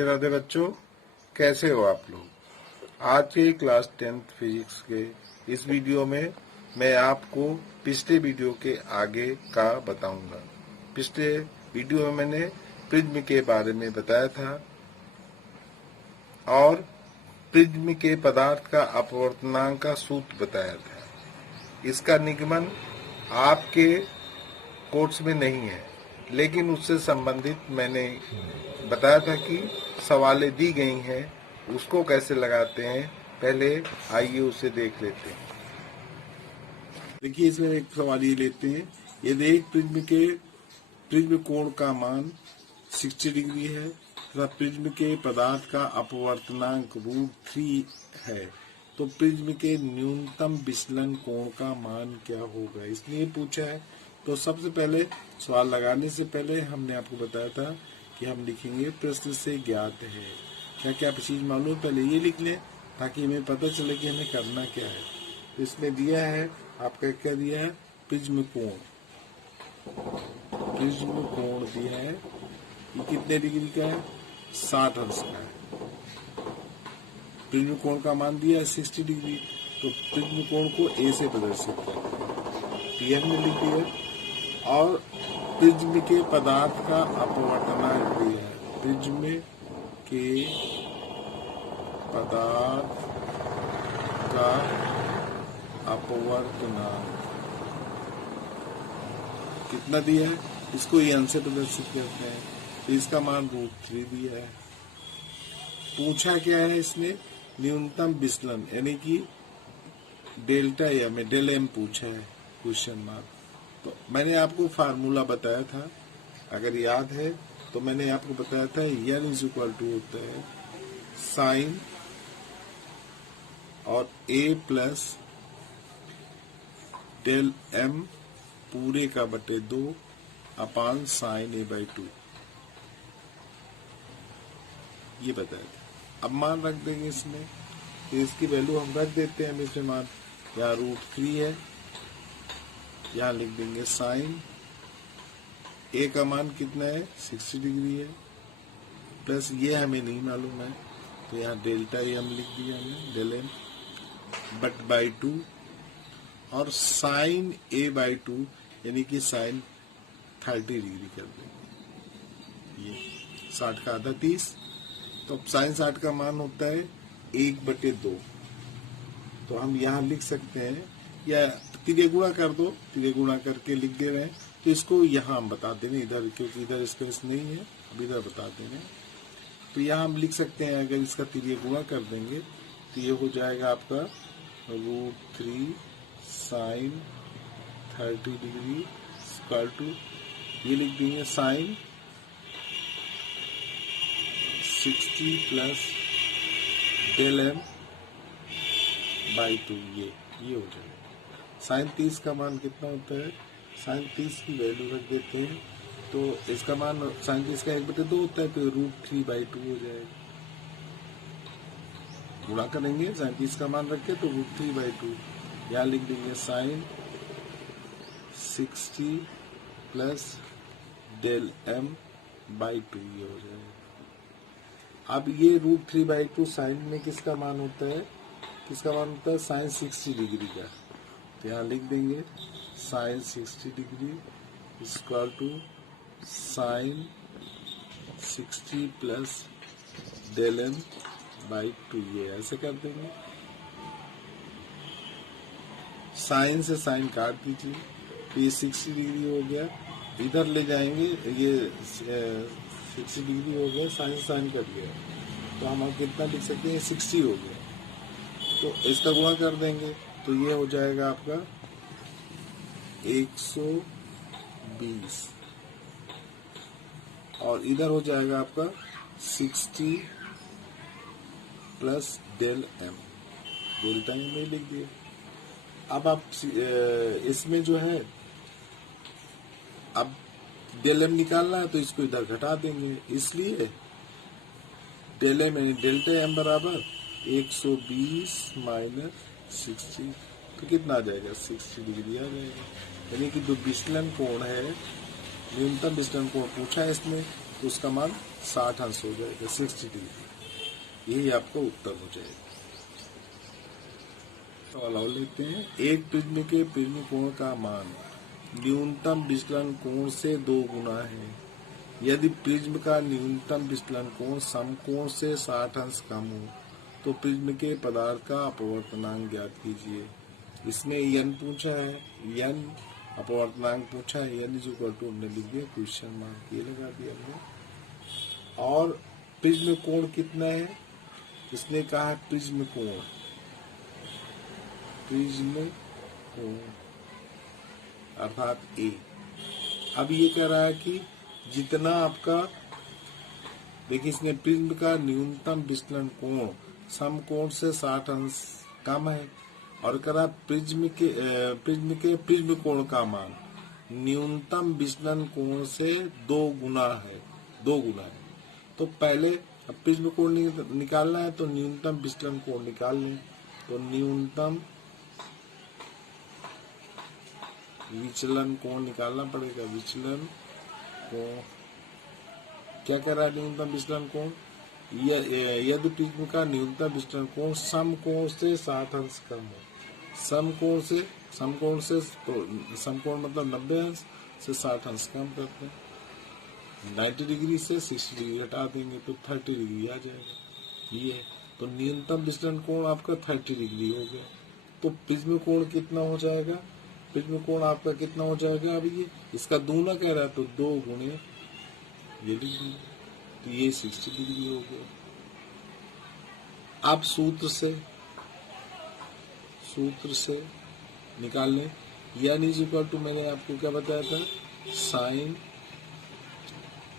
राधे राधे बच्चों, कैसे हो आप लोग। आज के क्लास 10th फिजिक्स के इस वीडियो में मैं आपको पिछले वीडियो के आगे का बताऊंगा। पिछले वीडियो में मैंने प्रिज्म के बारे में बताया था और प्रिज्म के पदार्थ का अपवर्तनांक का सूत्र बताया था। इसका निगमन आपके कोर्स में नहीं है, लेकिन उससे संबंधित मैंने बताया था कि सवालें दी गई हैं, उसको कैसे लगाते हैं। पहले आइए उसे देख लेते हैं। देखिए, इसमें एक सवाल ये लेते हैं, यदि एक प्रिज्म कोण का मान 60 डिग्री है तथा प्रिज्म के पदार्थ का अपवर्तनांक √3 है, तो प्रिज्म के न्यूनतम विचलन कोण का मान क्या होगा, इसलिए पूछा है। तो सबसे पहले सवाल लगाने से पहले हमने आपको बताया था कि हम लिखेंगे प्रश्न से ज्ञात है। क्या क्या चीज मालूम, पहले ये लिख लें ताकि हमें पता चले कि हमें करना क्या है। तो इसमें दिया है आपका, क्या दिया है, प्रिज्म कोण दिया है। ये कितने डिग्री का है, 60 अंश का है। प्रिज्म कोण का मान दिया है 60 डिग्री, तो प्रिज्म कोण को ए से प्रदर्शित करते हैं, टी हमने लिख दिया। और प्रिज्म के पदार्थ का अपवर्तनांक दिया है, प्रिज्म के पदार्थ का अपवर्तनांक कितना दिया है, इसको एन से प्रदर्शित करते हैं। तो इसका मान √3 दिया है। पूछा क्या है इसने, न्यूनतम विचलन यानी कि डेल्टा एम, डेल एम पूछा है, क्वेश्चन मार्क। तो मैंने आपको फार्मूला बताया था, अगर याद है तो मैंने आपको बताया था n = होता है साइन और a प्लस डेल m पूरे का बटे 2 अपान साइन a/2, ये बताया था। अब मान रख देंगे इसमें, तो इसकी वैल्यू हम रख देते हैं। हम इसमें मान यहाँ √3 है, यहाँ लिख देंगे साइन ए का मान कितना है, 60 डिग्री है, प्लस ये हमें नहीं मालूम है, तो यहाँ डेल्टा एम लिख दिया हमने, डेल एम बट बाई 2 और साइन a/2 यानी कि साइन 30 डिग्री कर देंगे। ये 60 का आधा 30, तो अब साइन 60 का मान होता है 1/2। तो हम यहाँ लिख सकते हैं, या तिर्य गुणा कर दो, तिर्य गुणा करके लिख दे रहे हैं। तो इसको यहाँ हम बता दे रहे हैं इधर, क्योंकि इधर स्पेस नहीं है, अब इधर बता दे रहे हैं। तो यहाँ हम लिख सकते हैं, अगर इसका तिर्य गुणा कर देंगे तो ये हो जाएगा आपका √3 साइन 30 डिग्री इक्वल टू, ये लिख देंगे sine 60 plus del M by 2, ये हो जाएगा। साइन 30 का मान कितना होता है, साइन 30 की वैल्यू रख देते हैं, तो इसका मान साइन 30 का 1/2 होता है, तो √3/2 हो जाएगा। गुणा करेंगे साइन 30 का मान रख के, तो √3/2, यहाँ लिख देंगे sine 60 plus del m by 2, ये हो जाएगा। अब ये √3/2 साइन में किसका मान होता है, साइन 60 डिग्री का। तो यहाँ लिख देंगे sine 60 degree equal to sine 60 plus del M by 2, ये ऐसे कर देंगे। साइन से साइन काट दीजिए, तो ये 60 डिग्री हो गया, इधर ले जाएंगे, ये 60 डिग्री हो गया, साइन से साइन कट गया, तो हम कितना लिख सकते हैं, 60 हो गया। तो इसका गुणा कर देंगे, तो ये हो जाएगा आपका 120, और इधर हो जाएगा आपका 60 प्लस डेल एम, डेल्टा में लिख दिए। अब आप इसमें जो है, अब डेल एम निकालना है, तो इसको इधर घटा देंगे, इसलिए डेल एम डेल्टा एम बराबर 120 माइनस 60, तो कितना आ जाएगा, 60 डिग्री आ जाएगा। यानी कि जो विचलन कोण है, न्यूनतम विचलन कोण पूछा है इसमें, तो उसका मान 60 अंश हो जाएगा, 60 डिग्री। यही आपका उत्तर हो जाएगा। सवाल और लेते हैं। एक प्रिज्म के प्रिज्म कोण का मान न्यूनतम विचलन कोण से 2 गुना है। यदि प्रिज्म का न्यूनतम विचलन कोण समकोण से 60 अंश कम हो तो प्रिज्म के पदार्थ का अपवर्तनांक ज्ञात कीजिए। इसमें n पूछा है, n अपवर्तनांक पूछा है, n इक्वल टू हमने लिख दिया क्वेश्चन मार्क, ये लगा दिया हमने। और प्रिज्म कोण कितना है, इसने कहा प्रिज्म कोण, प्रिज्म कोण अर्थात A। अब ये कह रहा है कि जितना आपका, देखिए इसने प्रिज्म का न्यूनतम विचलन कोण समकोण से 60 अंश कम है, और करा प्रिज्म के प्रिज्म कोण का मान न्यूनतम विचलन कोण से 2 गुना है, 2 गुना है। तो पहले अब प्रिज्म कोण निकालना है तो न्यूनतम विचलन कोण निकाल लें। तो न्यूनतम विचलन कोण निकालना पड़ेगा। विचलन कोण क्या कर रहा है, न्यूनतम विचलन कोण, यदि प्रिज्म का न्यूनतम विचलन कोण समकोण से 60 अंश कम हो, समकोण से समकोण मतलब 90 अंश से 60 अंश कम करते हैं, 90 डिग्री से 60 डिग्री हटा देंगे तो 30 डिग्री आ जाएगा। ये तो न्यूनतम विचलन कोण आपका 30 डिग्री हो गया। तो प्रिज्म कोण कितना हो जाएगा, प्रिज्म कोण आपका कितना हो जाएगा, अभी ये इसका दूना कह रहा है तो 2 गुणे ये डिग्री, तो ये 60 डिग्री हो गया। आप सूत्र से निकाल लें, n इज इक्वल टू मैंने आपको क्या बताया था, sine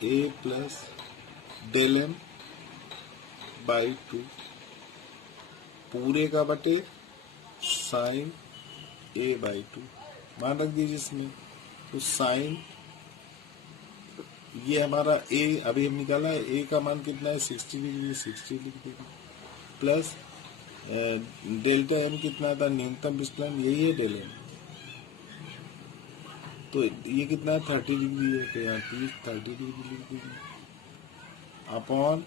A plus del m by 2 पूरे का बटे साइन A बाई 2 मान रख दीजिए इसमें। तो साइन ये हमारा A अभी हम निकाला है, A का मान कितना है 60 डिग्री, 60 लिख देंगे, प्लस डेल्टा m कितना था, न्यूनतम विचलन यही है डेल m, तो ये कितना है 30 डिग्री है, तो यहाँ 30 डिग्री लिख देंगे अपॉन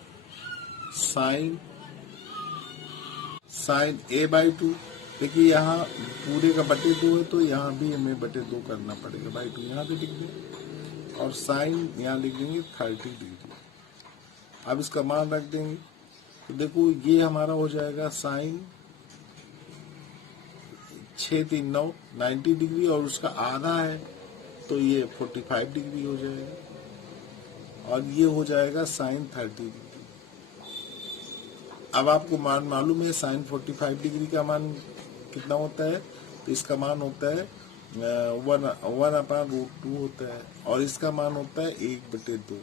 साइन A बाई 2। देखिए यहाँ पूरे का बटे 2 है तो यहाँ भी हमें बटे 2 करना पड़ेगा, बाई 2 यहाँ पे लिख दें और साइन यहाँ लिख देंगे 30 डिग्री। अब इसका मान रख देंगे तो देखो ये हमारा हो जाएगा साइन 6 3 9 90 डिग्री, और उसका आधा है तो ये 45 डिग्री हो जाएगा, और ये हो जाएगा साइन 30 डिग्री। अब आपको मान मालूम है साइन 45 डिग्री का मान कितना होता है, तो इसका मान होता है 1/√2 होता है, और इसका मान होता है 1/2,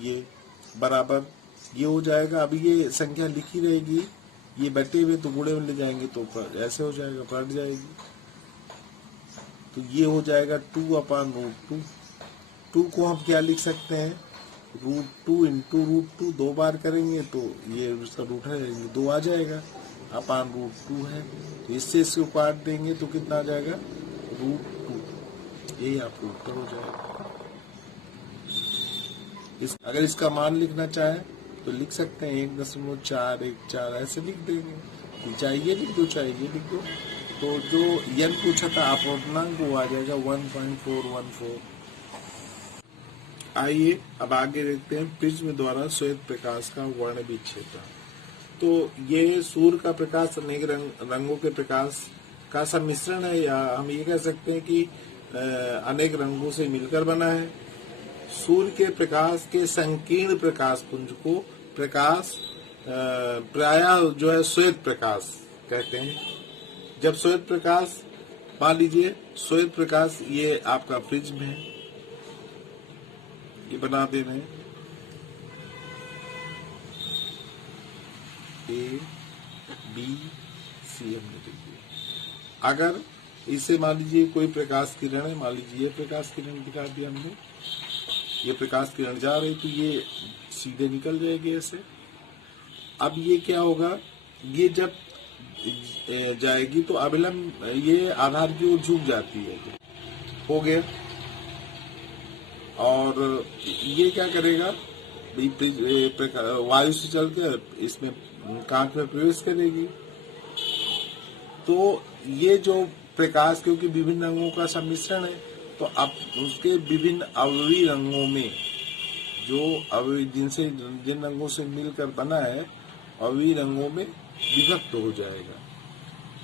ये बराबर ये हो जाएगा। अभी ये संख्या लिखी रहेगी, ये बटे हुए तो गुणे में ले जाएंगे तो ऐसे हो जाएगा, पलट जाएगी, तो ये हो जाएगा 2/√2। 2 को हम क्या लिख सकते हैं, √2 इंटू √2 2 बार करेंगे तो ये उसका रूट है 2 आ जाएगा, √2 है, तो इससे इसको काट देंगे तो कितना आ जाएगा √2, यही आपको उत्तर हो जाएगा। अगर इसका मान लिखना चाहे तो लिख सकते हैं 1.414 ऐसे लिख देंगे, चाहे ये लिख दो चाहे ये लिख दो। तो जो n पूछा था अपवर्तनांक वो आ जाएगा 1.414। आइए अब आगे देखते हैं प्रिज्म द्वारा श्वेत प्रकाश का वर्ण विच्छेदन। तो ये सूर्य का प्रकाश अनेक रंगों के प्रकाश का सम्मिश्रण है, या हम ये कह सकते हैं कि अनेक रंगों से मिलकर बना है। सूर्य के प्रकाश के संकीर्ण प्रकाश पुंज को प्रकाश प्रायः जो है श्वेत प्रकाश कहते हैं। जब श्वेत प्रकाश, मान लीजिए श्वेत प्रकाश ये आपका प्रिज्म है, ये बना दे रहे हैं ABC हमने लिख दिया। अगर इसे मान लीजिए कोई प्रकाश किरण है, मान लीजिए ये प्रकाश किरण दिखा दिया हमने, ये प्रकाश किरण जा रही तो ये सीधे निकल जाएगी ऐसे। अब ये क्या होगा, ये जब जाएगी तो अभिलंब ये आधार की ओर झुक जाती है, हो गया। और ये क्या करेगा, वायु से चलकर इसमें कांच में प्रवेश करेगी। तो ये जो प्रकाश, क्योंकि विभिन्न रंगों का सम्मिश्रण है, तो अब उसके विभिन्न अवयवी रंगों में, जो अवयवी जिन रंगों से मिलकर बना है, अवयवी रंगों में विभक्त हो जाएगा।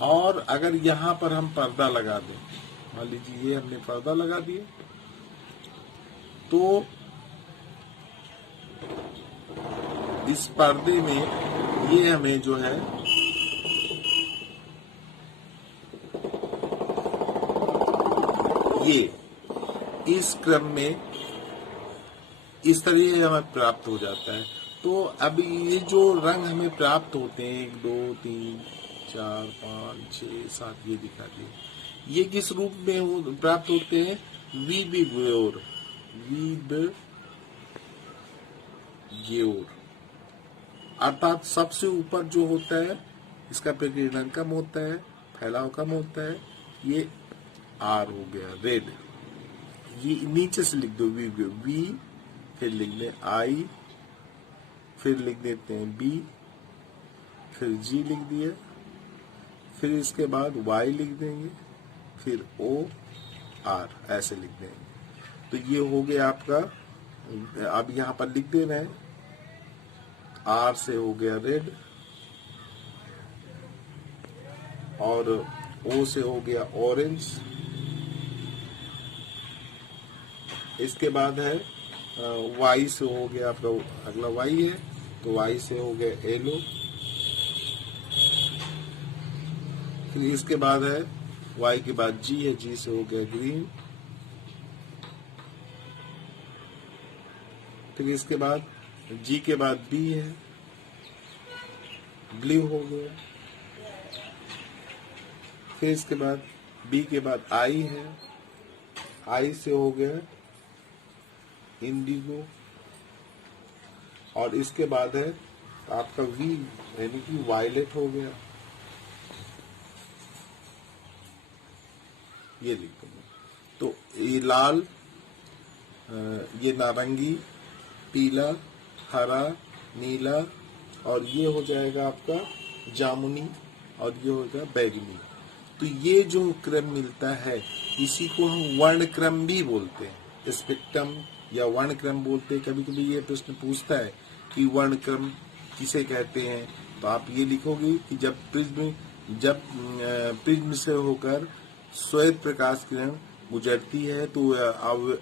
और अगर यहाँ पर हम पर्दा लगा दें, मान लीजिए ये हमने पर्दा लगा दिया, तो इस पर्दे में ये हमें जो है ये इस क्रम में इस तरह से हमें प्राप्त हो जाता है। तो अब ये जो रंग हमें प्राप्त होते हैं, 1 2 3 4 5 6 7 ये दिखा दिए, ये किस रूप में प्राप्त होते हैं? विबग्योर, अर्थात सबसे ऊपर जो होता है इसका प्रकीर्णन कम होता है, फैलाव कम होता है, ये आर हो गया रेड। ये नीचे से लिख दो वी, फिर लिख दें आई, फिर लिख देते हैं बी, फिर जी लिख दिया, फिर इसके बाद वाई लिख देंगे, फिर ओ आर, ऐसे लिख देंगे। तो ये हो गया आपका, अब यहाँ पर लिख दे रहे हैं, आर से हो गया रेड, और ओ से हो गया ऑरेंज, इसके बाद है वाई से हो गया आपका, अगला वाई है तो वाई से हो गया येलो, फिर इसके बाद है वाई के बाद जी है, जी से हो गया ग्रीन, फिर इसके बाद जी के बाद बी है, ब्लू हो गया, फिर इसके बाद बी के बाद आई है, आई से हो गया इंडिगो, और इसके बाद है आपका वी यानी कि वायलेट हो गया। ये लिख दो। तो ये लाल, ये नारंगी, पीला, हरा, नीला, और ये हो जाएगा आपका जामुनी, और ये होगा बैगनी। तो ये जो क्रम मिलता है इसी को हम वर्ण क्रम भी बोलते हैं, स्पेक्ट्रम या वर्ण क्रम बोलते हैं। कभी कभी ये प्रश्न पूछता है कि वर्ण क्रम किसे कहते हैं, तो आप ये लिखोगे कि जब प्रिज्म से होकर श्वेत प्रकाश किरण गुजरती है तो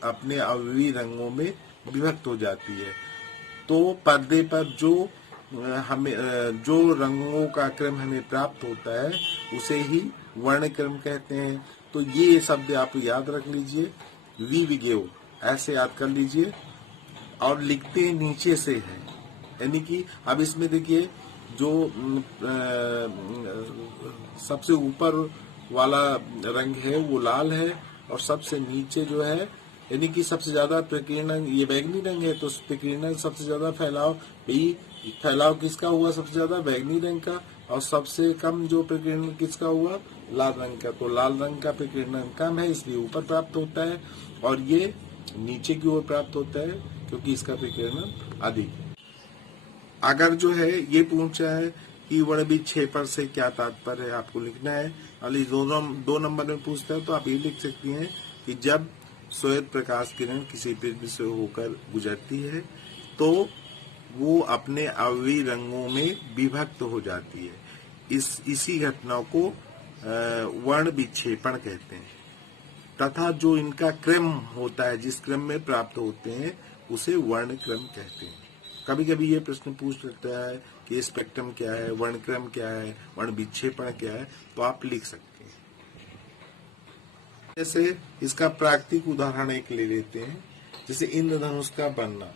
अपने अवयवी रंगों में विभक्त हो जाती है। तो पर्दे पर जो रंगों का क्रम हमें प्राप्त होता है उसे ही वर्ण क्रम कहते हैं। तो ये शब्द आप याद रख लीजिए, विबग्योर ऐसे याद कर लीजिए, और लिखते नीचे से है, यानी कि अब इसमें देखिए जो सबसे ऊपर वाला रंग है वो लाल है, और सबसे नीचे जो है यानी कि सबसे ज्यादा प्रकीर्णन ये बैगनी रंग है, तो प्रकीर्णन सबसे ज्यादा फैलाव किसका हुआ? सबसे ज्यादा बैगनी रंग का, और सबसे कम जो प्रकीर्णन किसका हुआ? लाल रंग का। तो लाल रंग का प्रकीर्णन कम है इसलिए ऊपर प्राप्त होता है, और ये नीचे की ओर प्राप्त होता है क्योंकि इसका प्रकीर्णन अधिक है। अगर जो है ये पूछा है कि वर्णविक्षेपण से क्या तात्पर्य है, आपको लिखना है। अली 2 नंबर में पूछता है तो आप ये लिख सकती हैं कि जब श्वेत प्रकाश किरण किसी प्रिज्म से होकर गुजरती है तो वो अपने अवयवी रंगों में विभक्त हो जाती है। इसी घटना को वर्ण विक्षेपण कहते हैं, तथा जो इनका क्रम होता है, जिस क्रम में प्राप्त होते हैं उसे वर्ण क्रम कहते हैं। कभी कभी ये प्रश्न पूछ सकता है कि स्पेक्ट्रम क्या है, वर्ण क्रम क्या है, वर्ण विक्षेपण क्या है, तो आप लिख सकते हैं। जैसे इसका प्राकृतिक उदाहरण एक ले लेते हैं, जैसे इंद्रधनुष का बनना।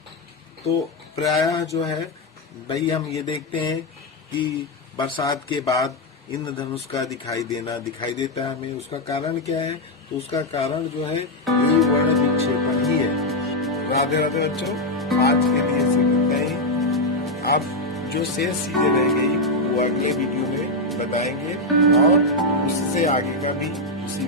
तो प्रायः जो है भाई हम ये देखते हैं कि बरसात के बाद इंद्रधनुष का दिखाई देता है हमें। उसका कारण क्या है? तो उसका कारण जो है ये वर्ण विक्षेपण ही है। राधे राधे बच्चों, आज के लिए सीखते हैं। अब जो शेष चीजें रह गई वो अगले वीडियो में बताएंगे, और उससे आगे का भी उसी